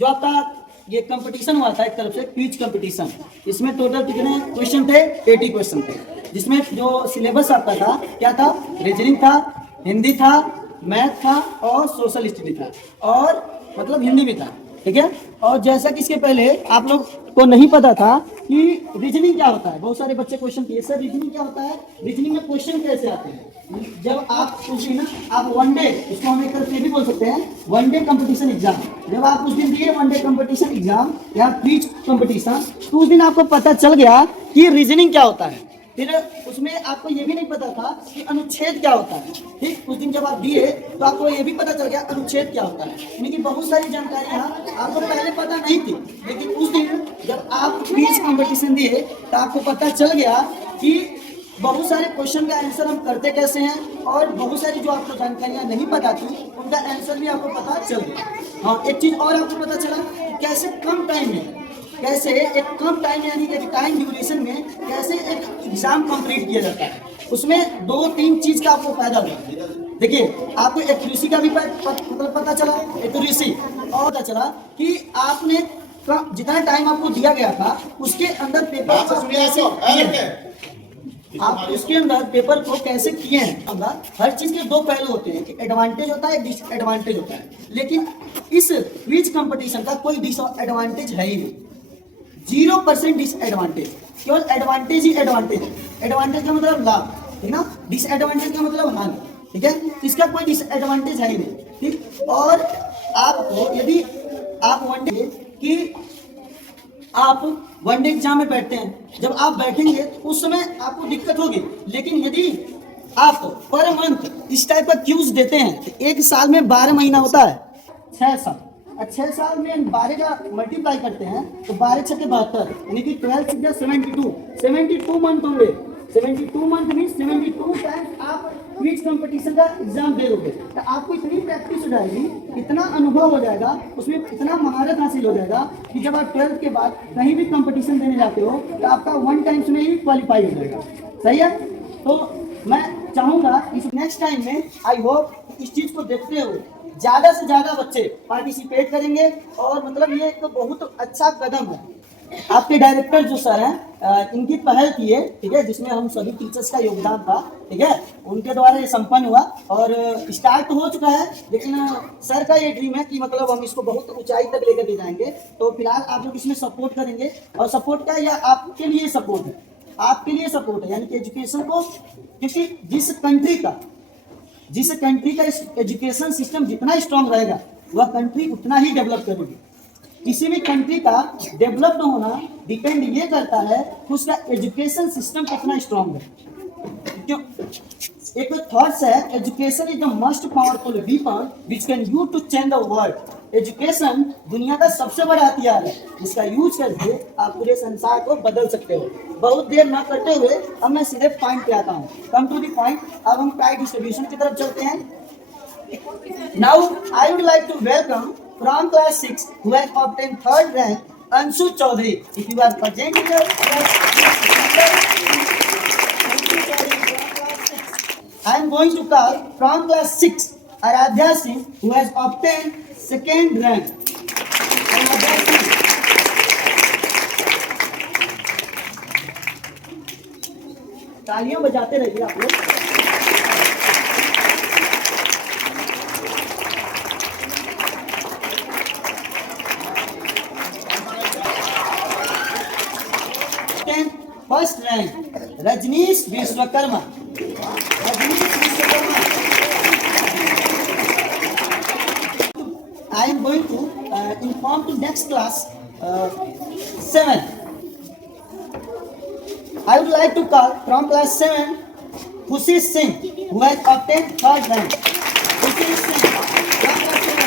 जो आपका ये कंपटीशन हुआ था एक तरफ से क्विज कंपटीशन, इसमें टोटल कितने क्वेश्चन थे? 80 क्वेश्चन थे, जिसमें जो सिलेबस आपका था क्या था? रीजनिंग था, हिंदी था, मैथ था और सोशल स्टडी था, और मतलब हिंदी भी था, ठीक है। और जैसा कि इसके पहले आप लोग को नहीं पता था कि रीजनिंग क्या होता है, बहुत सारे बच्चे क्वेश्चन किए सर रीजनिंग क्या होता है, रीजनिंग में क्वेश्चन कैसे आते हैं। जब आप उस दिन आप वन डे, इसको हम एक तरफ से भी बोल सकते हैं वन डे कंपटीशन एग्जाम, जब आप उस दिन दिए वन डे कंपटीशन एग्जाम या क्विज कंपटीशन, तो उस दिन आपको पता चल गया कि रीजनिंग क्या होता है। फिर उसमें आपको ये भी नहीं पता था कि अनुच्छेद क्या होता है, ठीक। उस दिन जब आप दिए तो आपको ये भी पता चल गया अनुच्छेद क्या होता है, यानी कि बहुत सारी जानकारियां आपको पहले पता नहीं थी, लेकिन उस दिन जब आप क्विज कंपटीशन दिए तो आपको पता चल गया कि बहुत सारे क्वेश्चन का आंसर हम करते कैसे हैं, और बहुत सारी जो आपको जानकारियां नहीं पता थी उनका आंसर भी आपको पता चल गया। हाँ, एक चीज और आपको पता चला कि कैसे कम टाइम में, कैसे एक कम टाइम यानी कि टाइम ड्यूरेशन में कैसे एक एग्जाम कंप्लीट किया जाता है। उसमें 2-3 चीज का आपको फायदा हुआ। देखिए, आपको एक्यूरेसी का भी मतलब पता चला, एक्यूरेसी, और पता चला कि आपने जितना टाइम आपको दिया गया था उसके अंदर पेपर आप उसके अंदर पेपर को कैसे किए हैं। हर चीज के दो पहलू होते हैं, एडवांटेज होता है, डिसएडवांटेज होता है, लेकिन इस क्विज कंपटीशन का कोई डिसएडवांटेज है ही नहीं, 0% डिसएडवांटेज, केवल एडवांटेज ही एडवांटेज। एडवांटेज का मतलब लाभ, ठीक ना, डिसएडवांटेज का मतलब हानि, ठीक है। इसका कोई डिसएडवांटेज है ही नहीं, ठीक। और आपको यदि आप वन डे कि आप वन डे एग्जाम में बैठते हैं, जब आप बैठेंगे तो उस समय आपको दिक्कत होगी, लेकिन यदि आप पर मंथ इस टाइप का क्यूज देते हैं तो एक साल में 12 महीना होता है, 6 साल, 6 साल में 12 का मल्टीप्लाई करते हैं तो 12 6 के 72, यानी कि 12 6 72 मंथ होंगे। 72 मंथ मीन 72 टाइम आप क्विज कंपटीशन का एग्जाम दे दोगे, तो आपको इतनी प्रैक्टिस हो जाएगी, इतना अनुभव हो जाएगा, उसमें इतना महारत हासिल हो जाएगा कि जब आप 12th के बाद कहीं भी कंपटीशन देने जाते हो तो आपका 1 टाइम्स में ही क्वालिफाई हो जाएगा, सही है। तो मैं चाहूँगा इस नेक्स्ट टाइम में आई होप इस चीज़ को देखते हुए ज़्यादा से ज़्यादा बच्चे पार्टिसिपेट करेंगे, और मतलब ये एक बहुत अच्छा कदम है। आपके डायरेक्टर जो सर हैं इनकी पहल की है, ठीक है, जिसमें हम सभी टीचर्स का योगदान था, ठीक है, उनके द्वारा ये संपन्न हुआ और स्टार्ट तो हो चुका है, लेकिन सर का ये ड्रीम है कि मतलब हम इसको बहुत ऊंचाई तक लेकर के जाएंगे। तो फिलहाल आप लोग इसमें सपोर्ट करेंगे, और सपोर्ट क्या, या आपके लिए सपोर्ट है, आपके लिए सपोर्ट है, यानी कि एजुकेशन को, क्योंकि जिस कंट्री का एजुकेशन सिस्टम जितना स्ट्रांग रहेगा वह कंट्री उतना ही डेवलप करेगी। किसी भी कंट्री का डेवलप्ड होना डिपेंड ये करता है कि उसका एजुकेशन सिस्टम कितना स्ट्रांग है। क्यों? एक थॉट्स है, education is the most powerful weapon which can use to change the world. Education दुनिया का सबसे बड़ा हथियार है जिसका यूज करके आप पूरे संसार को बदल सकते हो। बहुत देर ना करते हुए अब मैं सीधे पॉइंट पे आता हूँ, कम टू द पॉइंट। अब हम प्राइज डिस्ट्रीब्यूशन की तरफ चलते हैं। Now I would like to welcome from class 6 who has obtained 3rd rank, Anshu Chaudhary. If you are present here, I am going to call from class 6 Aradhya Singh who has obtained 2nd rank. तालियां बजाते रहिए आप लोग। First rank Rajneesh Vishwakarma. I am going to inform to next class 7. I would like to call from class 7 Khushi Singh who has obtained 3rd rank. Khushi Singh from class 7.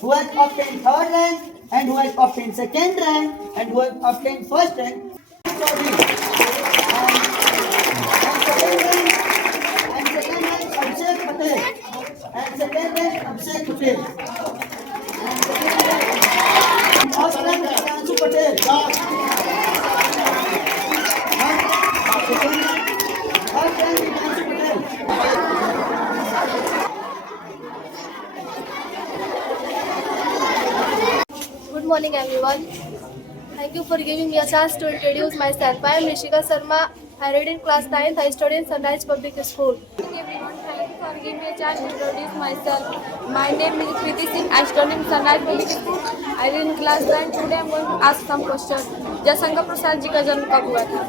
Who has obtained 3rd rank and who has obtained 2nd rank and who has obtained 1st rank. Patel. First rank Divyanshu Patel. First rank Divyanshu Patel. Good morning, everyone. Thank you for giving me a chance to introduce myself. I am Rishika Sharma. I read in class 9th. I study in Sunrise Public School. Good morning, everyone. Thank you for giving me a chance to introduce myself. My name is Kriti Singh. I study in Sunrise Public School. I read in class 9. Today I am going to ask some questions. Jaishankar Prasad ji का जन्म कब हुआ था?